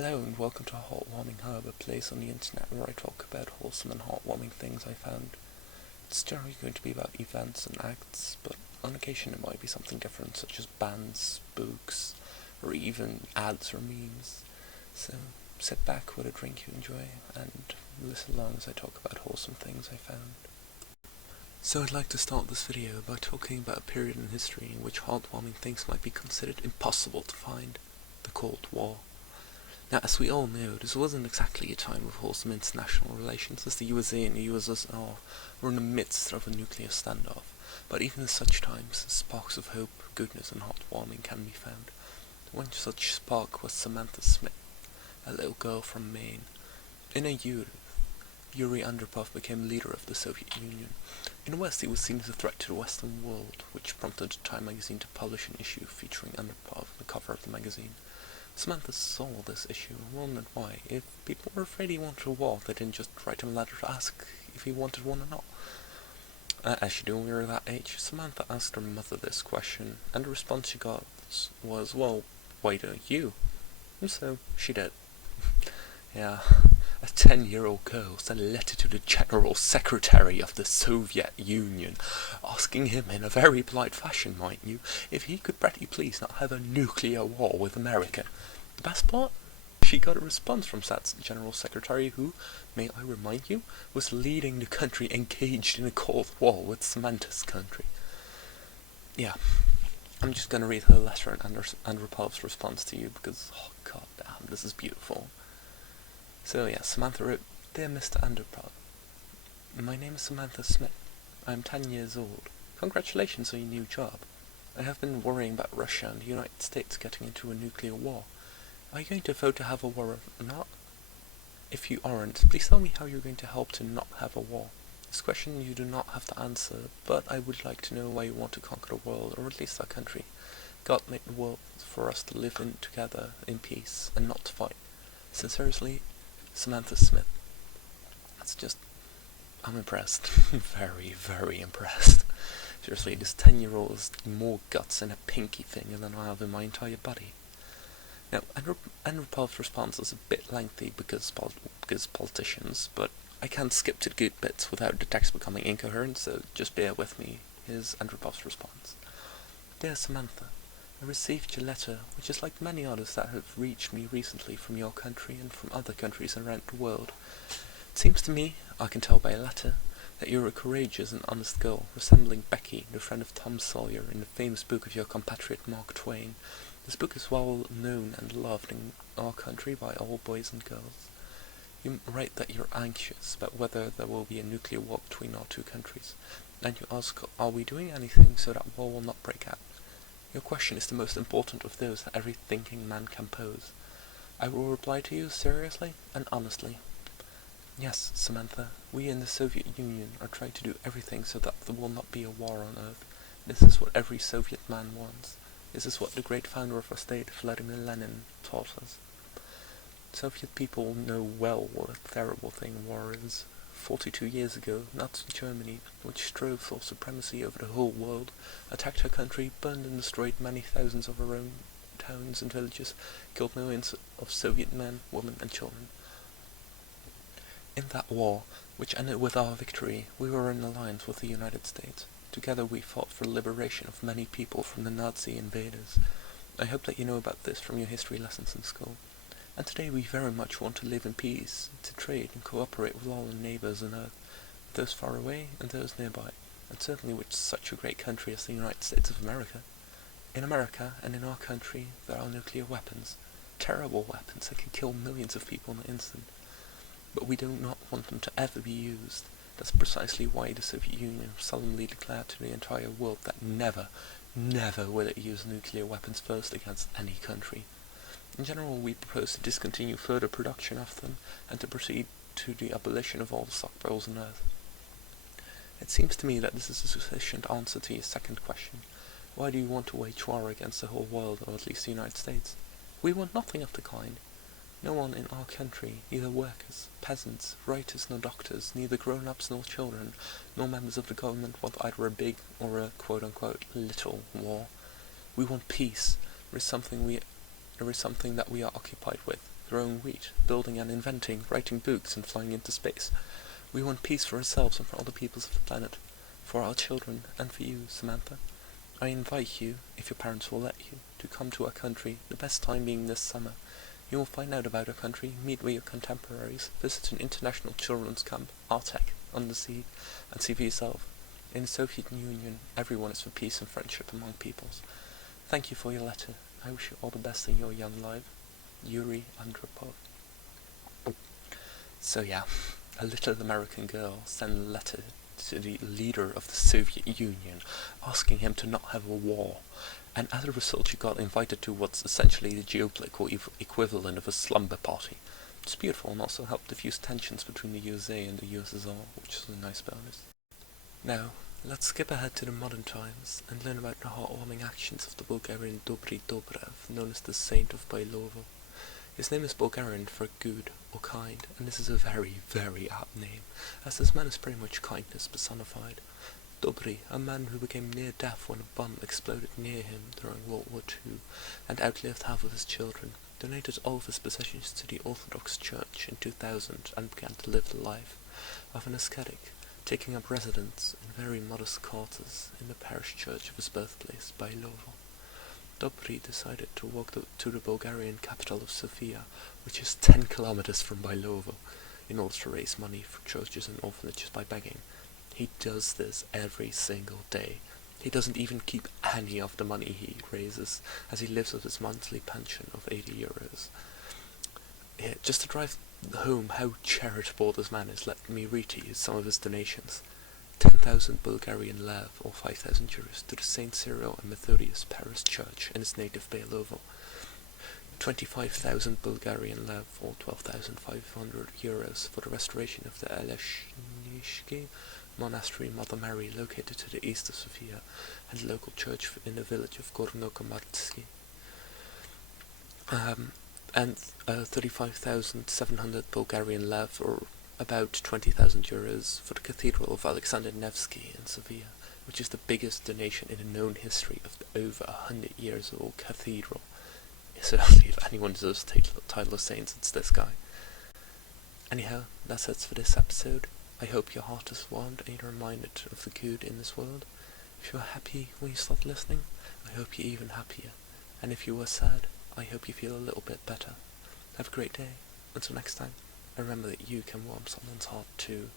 Hello and welcome to Heartwarming Hub, a place on the internet where I talk about wholesome and heartwarming things I found. It's generally going to be about events and acts, but on occasion it might be something different, such as bands, books, or even ads or memes. So sit back with a drink you enjoy and listen along as I talk about wholesome things I found. So I'd like to start this video by talking about a period in history in which heartwarming things might be considered impossible to find: the Cold War. Now, as we all know, this wasn't exactly a time of wholesome international relations, as the USA and the USSR were in the midst of a nuclear standoff, but even in such times, sparks of hope, goodness and heartwarming can be found. One such spark was Samantha Smith, a little girl from Maine. In her youth, Yuri Andropov became leader of the Soviet Union. In the West, he was seen as a threat to the Western world, which prompted Time magazine to publish an issue featuring Andropov on the cover of the magazine. Samantha saw this issue and wondered why, if people were afraid he wanted a war, they didn't just write him a letter to ask if he wanted one or not. As you do when we were that age, Samantha asked her mother this question, and the response she got was, well, why don't you? And so she did. Yeah, a 10-year-old girl sent a letter to the General Secretary of the Soviet Union, asking him in a very polite fashion, mind you, if he could pretty please not have a nuclear war with America. The best part? She got a response from that General Secretary who, may I remind you, was leading the country engaged in a Cold War with Samantha's country. Yeah, I'm just gonna read her letter and Andropov's response to you because, oh god damn, this is beautiful. So yeah, Samantha wrote, Dear Mr. Andropov, my name is Samantha Smith. I am 10 years old. Congratulations on your new job. I have been worrying about Russia and the United States getting into a nuclear war. Are you going to vote to have a war or not? If you aren't, please tell me how you're going to help to not have a war. This question you do not have to answer, but I would like to know why you want to conquer the world, or at least our country. God made the world for us to live in together in peace and not to fight. Sincerely, Samantha Smith. I'm impressed. Very, very impressed. Seriously, this 10-year-old has more guts in a pinky finger than I have in my entire body. Now, Andropov's response is a bit lengthy because politicians, but I can't skip to the good bits without the text becoming incoherent, so just bear with me. Here's Andropov's response. Dear Samantha, I received your letter, which is like many others that have reached me recently from your country and from other countries around the world. It seems to me, I can tell by a letter, that you're a courageous and honest girl, resembling Becky, the friend of Tom Sawyer, in the famous book of your compatriot Mark Twain. This book is well known and loved in our country by all boys and girls. You write that you're anxious about whether there will be a nuclear war between our two countries, and you ask, are we doing anything so that war will not break out? Your question is the most important of those that every thinking man can pose. I will reply to you seriously and honestly. Yes, Samantha, we in the Soviet Union are trying to do everything so that there will not be a war on Earth. This is what every Soviet man wants. This is what the great founder of our state, Vladimir Lenin, taught us. Soviet people know well what a terrible thing war is. 42 years ago, Nazi Germany, which strove for supremacy over the whole world, attacked her country, burned and destroyed many thousands of her own towns and villages, killed millions of Soviet men, women and children. In that war, which ended with our victory, we were in alliance with the United States. Together we fought for the liberation of many people from the Nazi invaders. I hope that you know about this from your history lessons in school. And today we very much want to live in peace, to trade and cooperate with all our neighbours on Earth, those far away and those nearby, and certainly with such a great country as the United States of America. In America and in our country there are nuclear weapons, terrible weapons that can kill millions of people in an instant. But we do not want them to ever be used. That's precisely why the Soviet Union solemnly declared to the entire world that never, never will it use nuclear weapons first against any country. In general, we propose to discontinue further production of them and to proceed to the abolition of all the stockpiles on Earth. It seems to me that this is a sufficient answer to your second question. Why do you want to wage war against the whole world, or at least the United States? We want nothing of the kind. No one in our country, neither workers, peasants, writers nor doctors, neither grown-ups nor children, nor members of the government want either a big or a quote-unquote little war. We want peace. There is something that we are occupied with. growing wheat, building and inventing, writing books, and flying into space. We want peace for ourselves and for all the peoples of the planet, for our children, and for you, Samantha. I invite you, if your parents will let you, to come to our country, the best time being this summer. You will find out about our country, meet with your contemporaries, visit an international children's camp, Artec, on the sea, and see for yourself. In the Soviet Union, everyone is for peace and friendship among peoples. Thank you for your letter. I wish you all the best in your young life. Yuri Andropov. So yeah, a little American girl sent a letter to the leader of the Soviet Union asking him to not have a war, and as a result she got invited to what's essentially the geopolitical equivalent of a slumber party. It's beautiful and also helped diffuse tensions between the USA and the USSR, which is a nice bonus. Now, let's skip ahead to the modern times and learn about the heartwarming actions of the Bulgarian Dobri Dobrev, known as the Saint of Bailovo. His name is Bulgarian for good or kind, and this is a very, very apt name, as this man is pretty much kindness personified. Dobri, a man who became near death when a bomb exploded near him during World War II, and outlived half of his children, donated all of his possessions to the Orthodox Church in 2000 and began to live the life of an ascetic, taking up residence in very modest quarters in the parish church of his birthplace, Bailovo. Dobri decided to walk to the Bulgarian capital of Sofia, which is 10 kilometers from Bailovo, in order to raise money for churches and orphanages by begging. He does this every single day. He doesn't even keep any of the money he raises, as he lives with his monthly pension of 80 euros. Yeah, just to drive home how charitable this man is, let me read to you some of his donations. 10,000 Bulgarian lev, or 5,000 euros, to the St. Cyril and Methodius Parish Church in his native Bailovo. 25,000 Bulgarian lev, or 12,500 euros, for the restoration of the Eleshnishki Monastery Mother Mary, located to the east of Sofia, and the local church in the village of Gornokomartsky. And 35,700 Bulgarian lev, or about 20,000 euros, for the Cathedral of Alexander Nevsky in Sofia, which is the biggest donation in the known history of the over 100 years old cathedral. Certainly, if anyone deserves the title of saint, it's this guy. Anyhow, that's it for this episode. I hope your heart is warmed and you're reminded of the good in this world. If you were happy when you stopped listening, I hope you're even happier. And if you were sad, I hope you feel a little bit better. Have a great day. Until next time. Remember that you can warm someone's heart too.